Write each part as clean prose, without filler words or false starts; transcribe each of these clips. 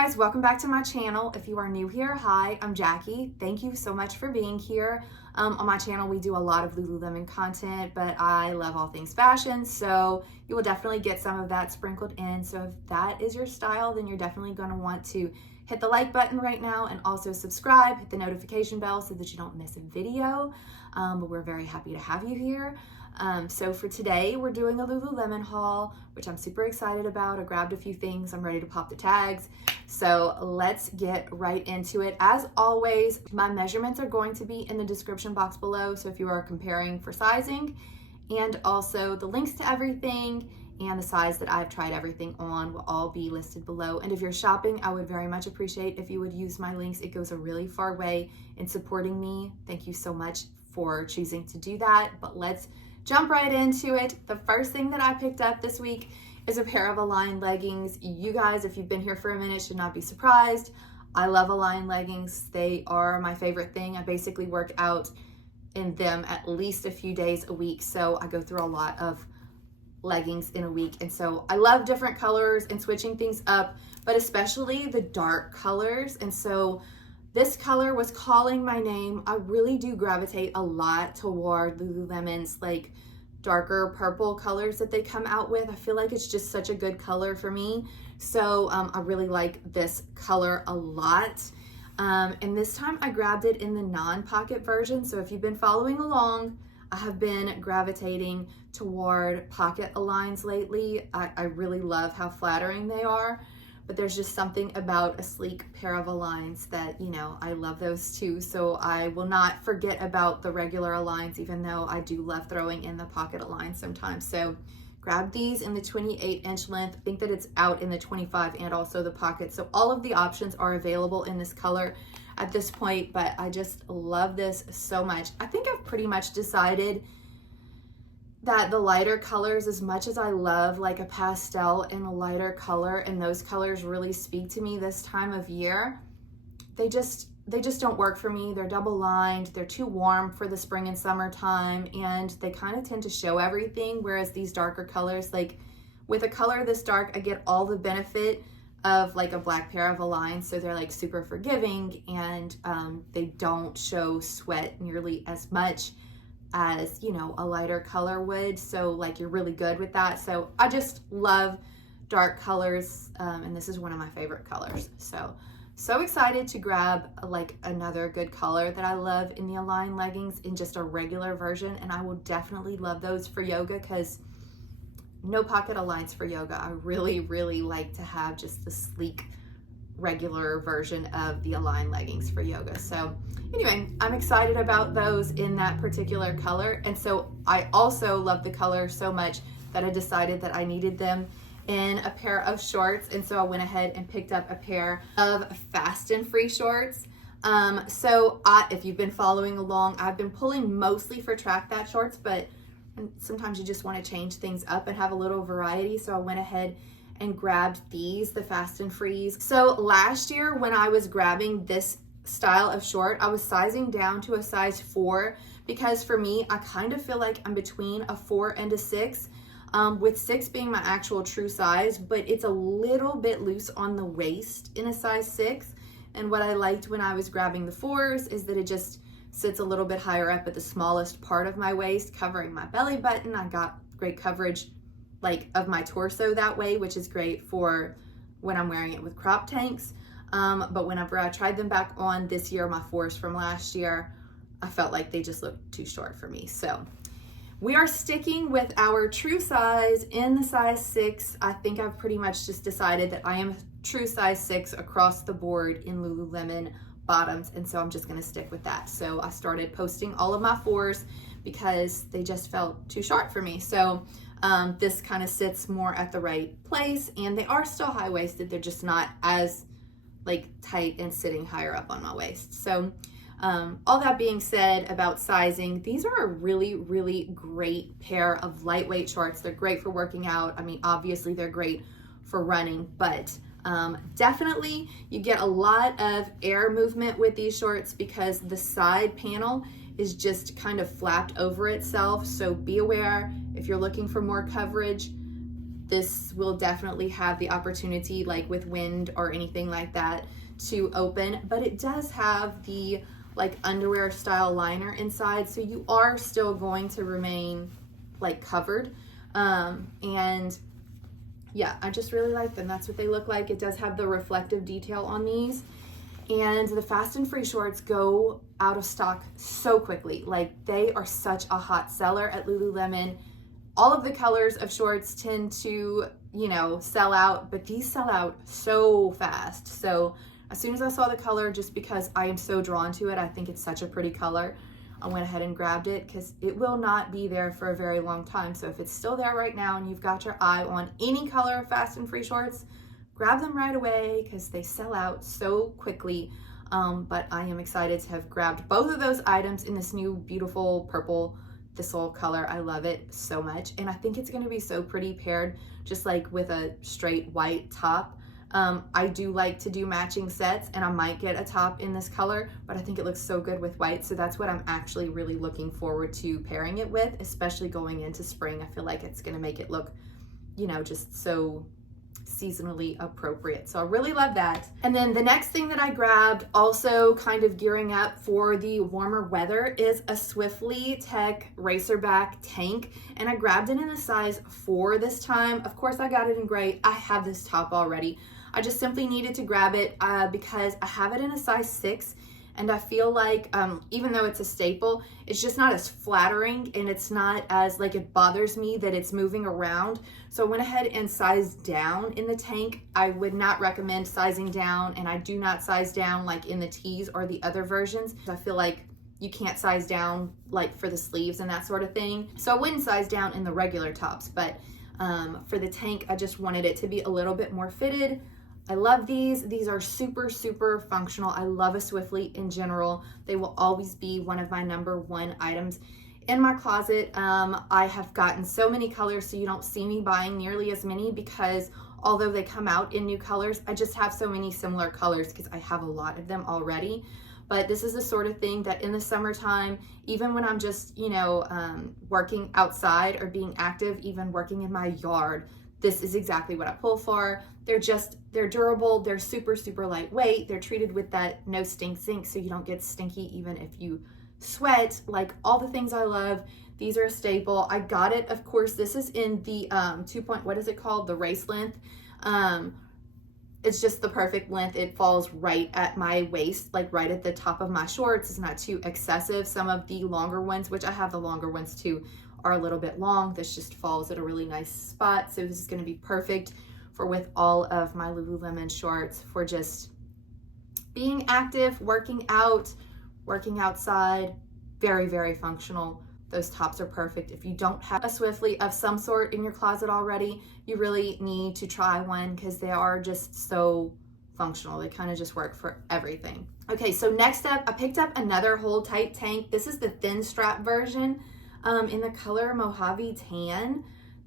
guys, welcome back to my channel. If you are new here, hi, I'm Jackie. Thank you so much for being here. On my channel, we do a lot of Lululemon content, but I love all things fashion, so you will definitely get some of that sprinkled in. So if that is your style, then you're definitely going to want to hit the like button right now and also subscribe, hit the notification bell so that you don't miss a video. But we're very happy to have you here. So for today, we're doing a Lululemon haul, which I'm super excited about. I grabbed a few things. I'm ready to pop the tags. So let's get right into it. As always, my measurements are going to be in the description box below. So if you are comparing for sizing, and also the links to everything and the size that I've tried everything on will all be listed below. And if you're shopping, I would very much appreciate if you would use my links. It goes a really far way in supporting me. Thank you so much for choosing to do that. But let's jump right into it. The first thing that I picked up this week is a pair of Align leggings. You guys, if you've been here for a minute, should not be surprised. I love Align leggings. They are my favorite thing. I basically work out in them at least a few days a week. So I go through a lot of leggings in a week. And so I love different colors and switching things up, but especially the dark colors. And so this color was calling my name. I really do gravitate a lot toward Lululemon's like darker purple colors that they come out with. I feel like it's just such a good color for me. So I really like this color a lot. And this time I grabbed it in the non-pocket version. So if you've been following along, I have been gravitating toward pocket Aligns lately. I really love how flattering they are. But there's just something about a sleek pair of Aligns that, you know, I love those too. So I will not forget about the regular Aligns, even though I do love throwing in the pocket Aligns sometimes. So grab these in the 28-inch length. I think that it's out in the 25 and also the pocket. So all of the options are available in this color at this point, but I just love this so much. I think I've pretty much decided that the lighter colors, as much as I love like a pastel in a lighter color, and those colors really speak to me this time of year, they just don't work for me. They're double lined, they're too warm for the spring and summertime, and they kind of tend to show everything. Whereas these darker colors, like with a color this dark, I get all the benefit of like a black pair of Aligns. So they're like super forgiving, and they don't show sweat nearly as much as, you know, a lighter color would. So like you're really good with that. So I just love dark colors, and this is one of my favorite colors. So excited to grab like another good color that I love in the Align leggings in just a regular version. And I will definitely love those for yoga, because no pocket Aligns for yoga. I really like to have just the sleek regular version of the Align leggings for yoga. So anyway, I'm excited about those in that particular color. And so I also love the color so much that I decided that I needed them in a pair of shorts. And so I went ahead and picked up a pair of fast and free shorts. If you've been following along, I've been pulling mostly for track that shorts, but sometimes you just want to change things up and have a little variety. So I went ahead and grabbed these, the fast and frees. So last year when I was grabbing this style of short, I was sizing down to a size 4, because for me, I kind of feel like I'm between a 4 and a 6, with 6 being my actual true size, but it's a little bit loose on the waist in a size 6. And what I liked when I was grabbing the 4s is that it just sits a little bit higher up at the smallest part of my waist, covering my belly button. I got great coverage like of my torso that way, which is great for when I'm wearing it with crop tanks. But whenever I tried them back on this year, my 4s from last year, I felt like they just looked too short for me. So we are sticking with our true size in the size 6. I think I've pretty much just decided that I am true size 6 across the board in Lululemon bottoms. And so I'm just gonna stick with that. So I started posting all of my 4s because they just felt too short for me. So this kind of sits more at the right place, and they are still high-waisted. They're just not as like tight and sitting higher up on my waist. So all that being said about sizing, these are a really great pair of lightweight shorts. They're great for working out. I mean, obviously they're great for running, but definitely you get a lot of air movement with these shorts because the side panel is just kind of flapped over itself. So be aware if you're looking for more coverage, this will definitely have the opportunity, like with wind or anything like that, to open, but it does have the like underwear style liner inside, so you are still going to remain like covered. And yeah, I just really like them. That's what they look like. It does have the reflective detail on these. And the Fast and Free shorts go out of stock so quickly. Like, they are such a hot seller at Lululemon. All of the colors of shorts tend to, you know, sell out, but these sell out so fast. So as soon as I saw the color, just because I am so drawn to it, I think it's such a pretty color, I went ahead and grabbed it because it will not be there for a very long time. So if it's still there right now and you've got your eye on any color of Fast and Free shorts, grab them right away because they sell out so quickly. But I am excited to have grabbed both of those items in this new beautiful purple thistle color. I love it so much. And I think it's going to be so pretty paired just like with a straight white top. I do like to do matching sets, and I might get a top in this color, but I think it looks so good with white. So that's what I'm actually really looking forward to pairing it with, especially going into spring. I feel like it's going to make it look, you know, just so seasonally appropriate. So I really love that. And then the next thing that I grabbed, also kind of gearing up for the warmer weather, is a Swiftly Tech Racerback Tank. And I grabbed it in a size 4 this time. Of course, I got it in gray. I have this top already. I just simply needed to grab it because I have it in a size 6. And I feel like even though it's a staple, it's just not as flattering, and it's not as, like, it bothers me that it's moving around. So I went ahead and sized down in the tank. I would not recommend sizing down, and I do not size down like in the tees or the other versions. I feel like you can't size down like for the sleeves and that sort of thing. So I wouldn't size down in the regular tops, but for the tank, I just wanted it to be a little bit more fitted. I love these. These are super, super functional. I love a Swiftly in general. They will always be one of my #1 items in my closet. I have gotten so many colors, so you don't see me buying nearly as many because although they come out in new colors, I just have so many similar colors because I have a lot of them already. But this is the sort of thing that in the summertime, even when I'm just, you know, working outside or being active, even working in my yard, this is exactly what I pull for. They're durable, they're super, super lightweight, they're treated with that no stink zinc so you don't get stinky even if you sweat. Like, all the things I love, these are a staple. I got it, of course, this is in the what is it called? The race length. It's just the perfect length. It falls right at my waist, like right at the top of my shorts. It's not too excessive. Some of the longer ones, which I have the longer ones too, are a little bit long. This just falls at a really nice spot. So this is going to be perfect for with all of my Lululemon shorts for just being active, working out, working outside. Very, very functional. Those tops are perfect. If you don't have a Swiftly of some sort in your closet already, you really need to try one because they are just so functional. They kind of just work for everything. Okay, so next up, I picked up another hold tight tank. This is the thin strap version in the color Mojave Tan.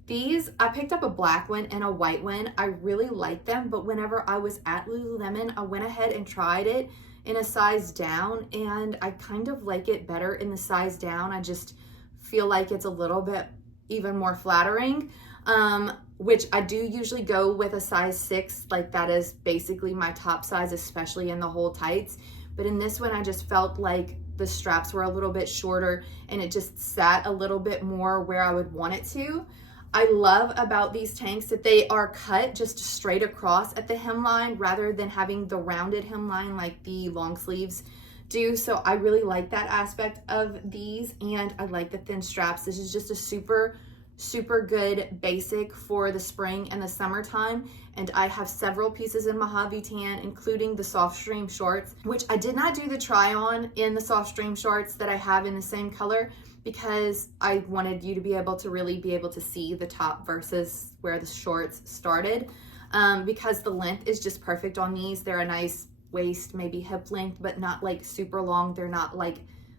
These, I picked up a black one and a white one. I really like them, but whenever I was at Lululemon, I went ahead and tried it in a size down, and I kind of like it better in the size down. I just feel like it's a little bit even more flattering, which I do usually go with a size 6. Like, that is basically my top size, especially in the hold tights. But in this one, I just felt like the straps were a little bit shorter and it just sat a little bit more where I would want it to. I love about these tanks that they are cut just straight across at the hemline rather than having the rounded hemline like the long sleeves do. So I really like that aspect of these, and I like the thin straps. This is just a super, super good basic for the spring and the summertime. And I have several pieces in Mojave Tan, including the soft stream shorts, which I did not do the try on in the soft stream shorts that I have in the same color, because I wanted you to be able to really be able to see the top versus where the shorts started, because the length is just perfect on these. They're a nice waist, maybe hip length, but not like super long. They're not like,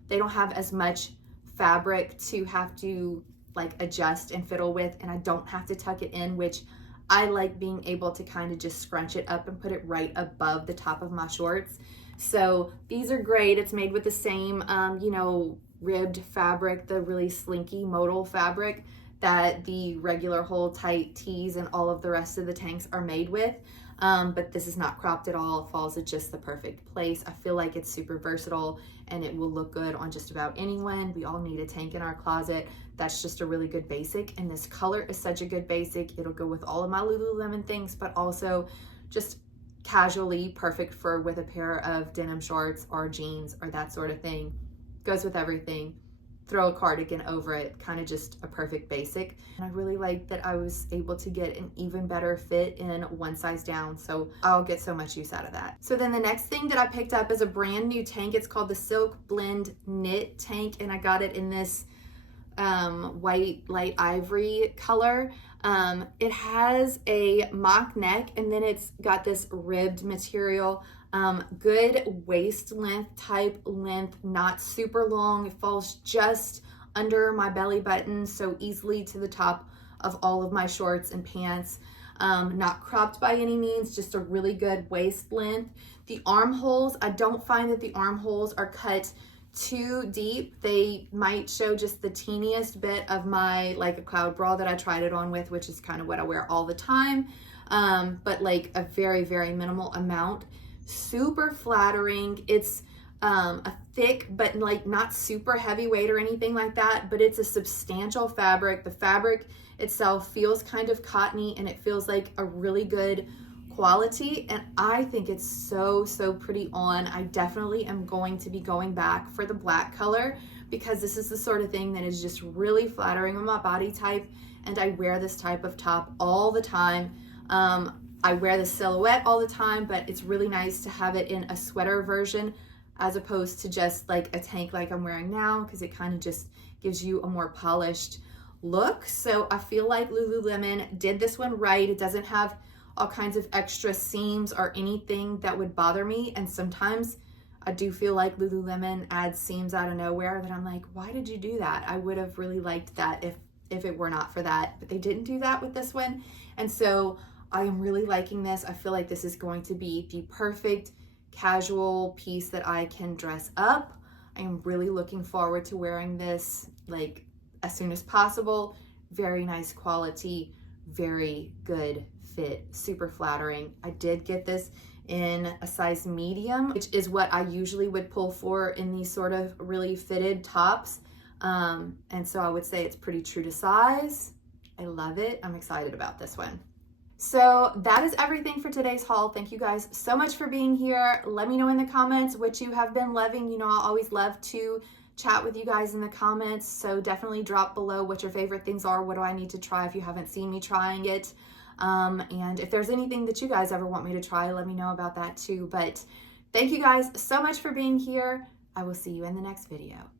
they don't have as much fabric to have to like adjust and fiddle with, and I don't have to tuck it in, which I like being able to kind of just scrunch it up and put it right above the top of my shorts. So these are great. It's made with the same, you know, ribbed fabric, the really slinky modal fabric that the regular hold tight tees and all of the rest of the tanks are made with. But this is not cropped at all. It falls at just the perfect place. I feel like it's super versatile and it will look good on just about anyone. We all need a tank in our closet. That's just a really good basic. And this color is such a good basic. It'll go with all of my Lululemon things, but also just casually perfect for with a pair of denim shorts or jeans or that sort of thing. Goes with everything. Throw a cardigan over it, kind of just a perfect basic. And I really like that I was able to get an even better fit in one size down, so I'll get so much use out of that. So then the next thing that I picked up is a brand new tank. It's called the Silk Blend Knit Tank, and I got it in this white light ivory color. It has a mock neck, and then it's got this ribbed material. Good waist length type length, not super long. It falls just under my belly button, so easily to the top of all of my shorts and pants. Not cropped by any means, just a really good waist length. The armholes, I don't find that the armholes are cut too deep. They might show just the teeniest bit of my, like a cloud bra that I tried it on with, which is kind of what I wear all the time. But like a very, very minimal amount. Super flattering. It's a thick but like not super heavyweight or anything like that, but it's a substantial fabric. The fabric itself feels kind of cottony and it feels like a really good quality, and I think it's so pretty on. I definitely am going to be going back for the black color because this is the sort of thing that is just really flattering on my body type, and I wear this type of top all the time. I wear the silhouette all the time, but it's really nice to have it in a sweater version as opposed to just like a tank like I'm wearing now, because it kind of just gives you a more polished look. So I feel like Lululemon did this one right. It doesn't have all kinds of extra seams or anything that would bother me. And sometimes I do feel like Lululemon adds seams out of nowhere that I'm like, why did you do that? I would have really liked that if it were not for that, but they didn't do that with this one. And so I am really liking this. I feel like this is going to be the perfect casual piece that I can dress up. I am really looking forward to wearing this like as soon as possible. Very nice quality, very good fit, super flattering. I did get this in a size medium, which is what I usually would pull for in these sort of really fitted tops. And so I would say it's pretty true to size. I love it. I'm excited about this one. So that is everything for today's haul. Thank you guys so much for being here. Let me know in the comments what you have been loving. You know, I always love to chat with you guys in the comments. So definitely drop below what your favorite things are. What do I need to try if you haven't seen me trying it? And if there's anything that you guys ever want me to try, let me know about that too. But thank you guys so much for being here. I will see you in the next video.